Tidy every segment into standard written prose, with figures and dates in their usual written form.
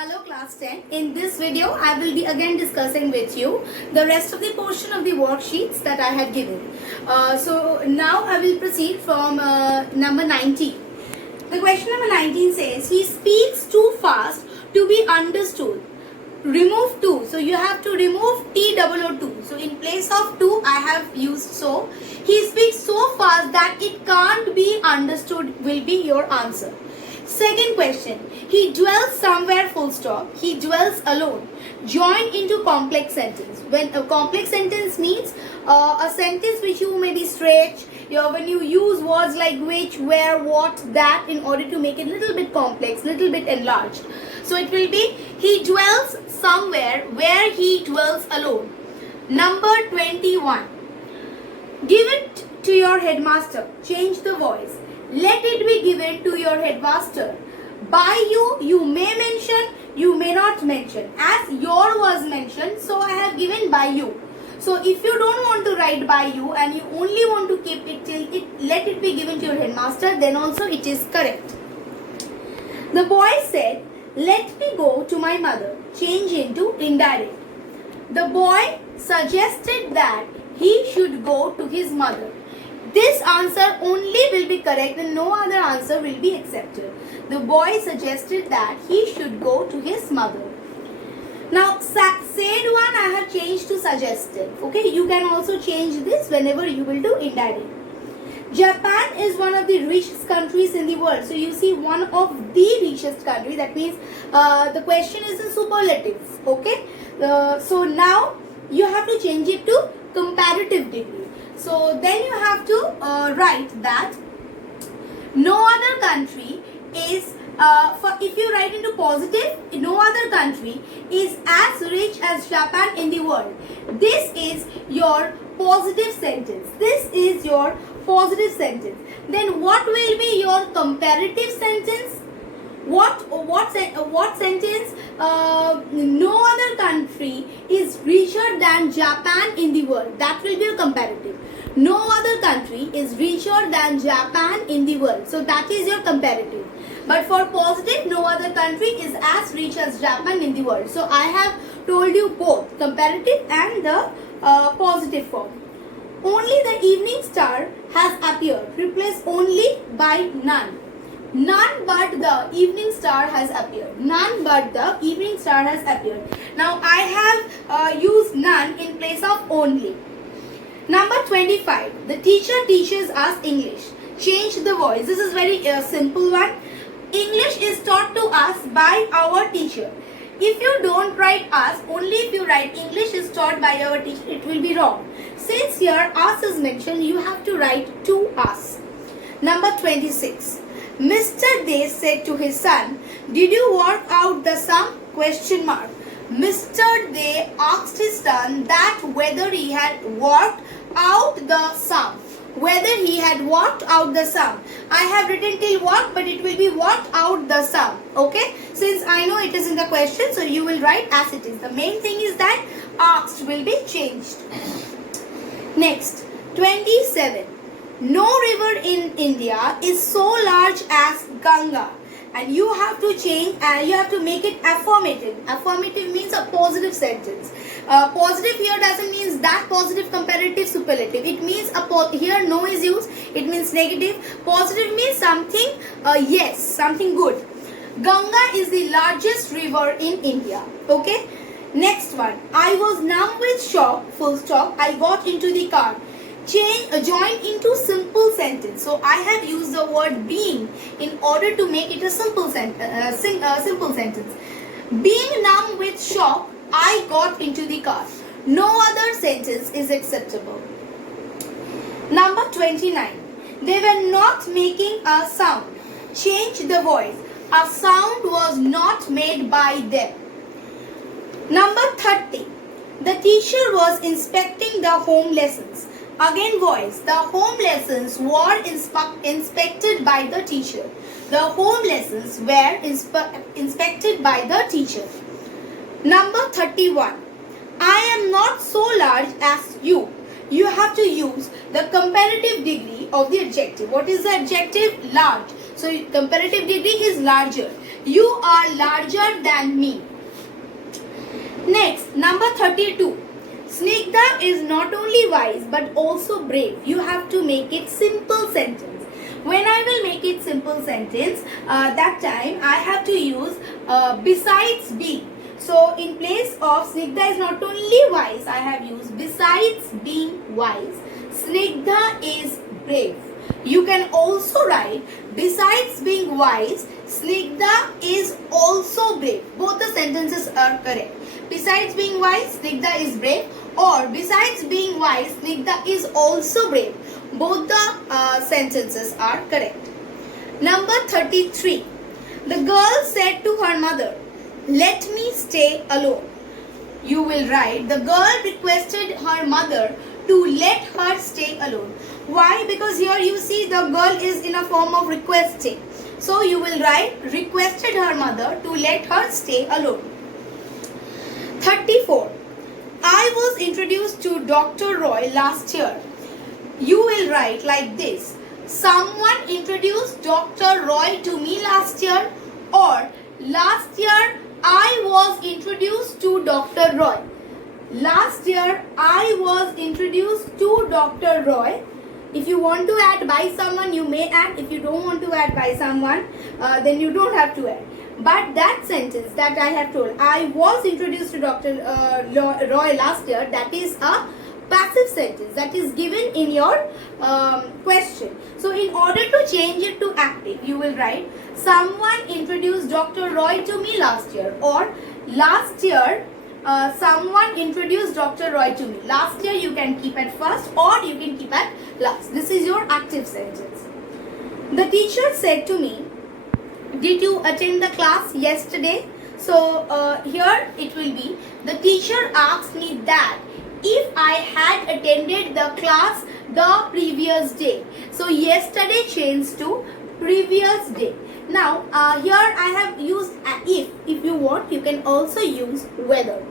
Hello class 10. In this video I will be again discussing with you the rest of the portion of the worksheets that I had given. So now I will proceed from number 19. The question number 19 says, he speaks too fast to be understood. Remove 2. So you have to remove T-O-O-2. So in place of 2 I have used so. He speaks so fast that it can't be understood will be your answer. Second question, he dwells somewhere full stop. He dwells alone. Join into complex sentence. When a complex sentence means a sentence which you maybe stretch, when you use words like which, where, what, that in order to make it a little bit complex, little bit enlarged. So it will be, he dwells somewhere where he dwells alone. Number 21. Give it to your headmaster. Change the voice. Let it be given to your headmaster. By you, you may mention, you may not mention. As your was mentioned, so I have given by you. So if you don't want to write by you and you only want to keep it till let it be given to your headmaster, then also it is correct. The boy said, let me go to my mother. Change into indirect. The boy suggested that he should go to his mother. This answer only will be correct and no other answer will be accepted. The boy suggested that he should go to his mother. Now, said one I have changed to suggested. Okay, you can also change this whenever you will do indirect. Japan is one of the richest countries in the world. So, you see one of the richest country. That means the question is in superlative. Okay, so now you have to change it to comparative degree. So then you have to write that no other country is, if you write into positive, no other country is as rich as Japan in the world. This is your positive sentence. This is your positive sentence. Then what will be your comparative sentence? What sentence? No other country is richer than Japan in the world. That will be a comparative. No other country is richer than Japan in the world. So that is your comparative. But for positive, no other country is as rich as Japan in the world. So I have told you both comparative and the positive form. Only the evening star has appeared. Replace only by none. None but the evening star has appeared. None but the evening star has appeared. Now I have used none in place of only. Number 25. The teacher teaches us English. Change the voice. This is very simple one. English is taught to us by our teacher. If you don't write us, only if you write English is taught by our teacher, it will be wrong. Since here us is mentioned, you have to write to us. Number 26. Mr. Day said to his son, did you work out the sum? Question mark. Mr. Day asked his son that whether he had worked out the sum. Whether he had worked out the sum. I have written till work, but it will be worked out the sum. Okay? Since I know it is in the question, so you will write as it is. The main thing is that asked will be changed. Next, 27. No river in India is so large as Ganga. And you have to change and you have to make it affirmative. Affirmative means a positive sentence. Positive here doesn't mean that positive comparative superlative. It means here no is used. It means negative. Positive means something yes, something good. Ganga is the largest river in India. Okay. Next one. I was numb with shock. Full stop. I got into the car. Join into simple sentence. So I have used the word being in order to make it a simple sentence. Being numb with shock, I got into the car. No other sentence is acceptable. Number 29. They were not making a sound. Change the voice. A sound was not made by them. Number 30. The teacher was inspecting the home lessons. Again voice. The home lessons were inspected by the teacher. The home lessons were inspected by the teacher. Number 31. I am not so large as you. You have to use the comparative degree of the adjective. What is the adjective? Large. So comparative degree is larger. You are larger than me. Next, number 32. Snigdha is not only wise but also brave. You have to make it simple sentence. When I will make it simple sentence, that time I have to use besides being. So in place of Snigdha is not only wise, I have used besides being wise, Snigdha is brave. You can also write besides being wise, Snigdha is also brave. Both the sentences are correct. Besides being wise, Snigdha is brave, or besides being wise, Snigdha is also brave. Both the sentences are correct. Number 33. The girl said to her mother, "Let me stay alone." You will write, the girl requested her mother to let her stay alone. Why? Because here you see the girl is in a form of requesting. So you will write, requested her mother to let her stay alone. 34. I was introduced to Dr. Roy last year. You will write like this. Someone introduced Dr. Roy to me last year, or last year I was introduced to Dr. Roy. Last year I was introduced to Dr. Roy. If you want to add by someone, you may add. If you don't want to add by someone, then you don't have to add. But that sentence that I have told, I was introduced to Dr. Roy last year, that is a passive sentence that is given in your question. So in order to change it to active, you will write, someone introduced Dr. Roy to me last year, or last year someone introduced Dr. Roy to me. Last year you can keep at first, or you can keep at last. This is your active sentence. The teacher said to me, did you attend the class yesterday? So here it will be, the teacher asked me that if I had attended the class the previous day. So yesterday changed to previous day. Now here I have used if. If you want, you can also use whether.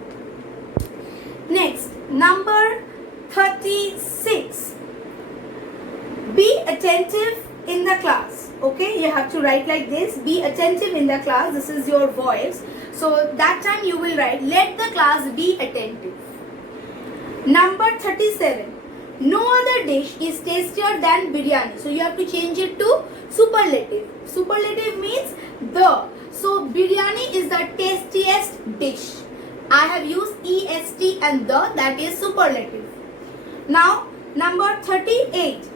Next, number 36. Be attentive in the class. Okay, you have to write like this. Be attentive in the class. This is your voice. So that time you will write, let the class be attentive. Number 37. No other dish is tastier than biryani. So you have to change it to superlative. Superlative means the. So biryani is the tastiest dish. I have used est and the, that is superlative. Now number 38.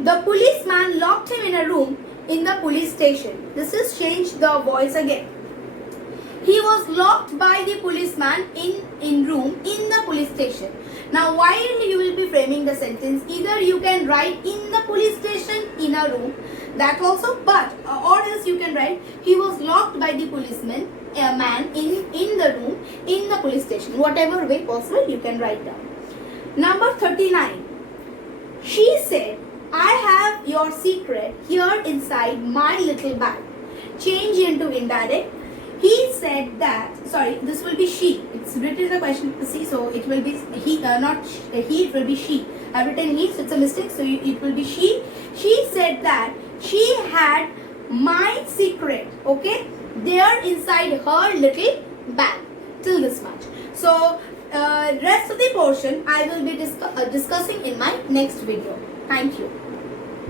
The policeman locked him in a room in the police station. This is change the voice again. He was locked by the policeman in room in the police station. Now while you will be framing the sentence, either you can write in the police station in a room, that also, but or else you can write he was locked by the policeman, a man in the room in the police station. Whatever way possible you can write down. Number 39. She said, I have your secret here inside my little bag. Change into indirect. He said that, sorry, this will be she. It's written in the question, see, so it will be he, not he, it will be she. I've written he, so it's a mistake, so it will be she. She said that she had my secret, okay, there inside her little bag. Till this much. So, rest of the portion I will be discussing in my next video. Thank you.